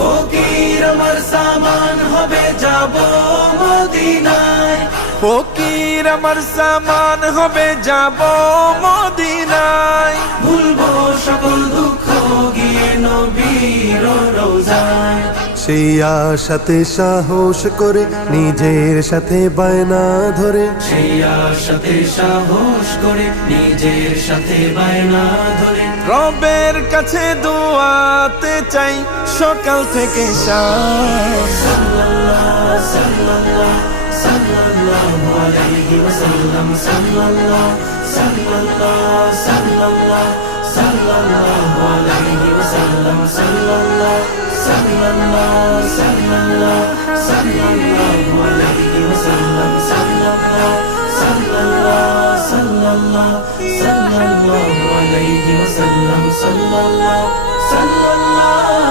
ফকির আমার সামান হবে যাব মদিনায়, ফকির আমার সামান হবে যাব মদিনায়। ভুলবো সকল দুঃখ গিয়ে নবীর রওজায়। সেই আশাতে সাহস করে নিজের সাথে বায়না ধরে, সেই আশাতে সাহস করে নিজের সাথে বায়না ধরে, রবের কাছে দোয়াতে চাই সকাল থেকে শাম। সাল্লাল্লাহু সাল্লাল্লাহু আলাইহি ওয়াসাল্লাম, সাল্লাল্লাহু সাল্লাল্লাহু আলাইহি ওয়াসাল্লাম, সাল্লাল্লাহু আলাইহি ওয়াসাল্লাম, সাল্লাল্লাহু আলাইহি ওয়াসাল্লাম, সাল্লাল্লাহু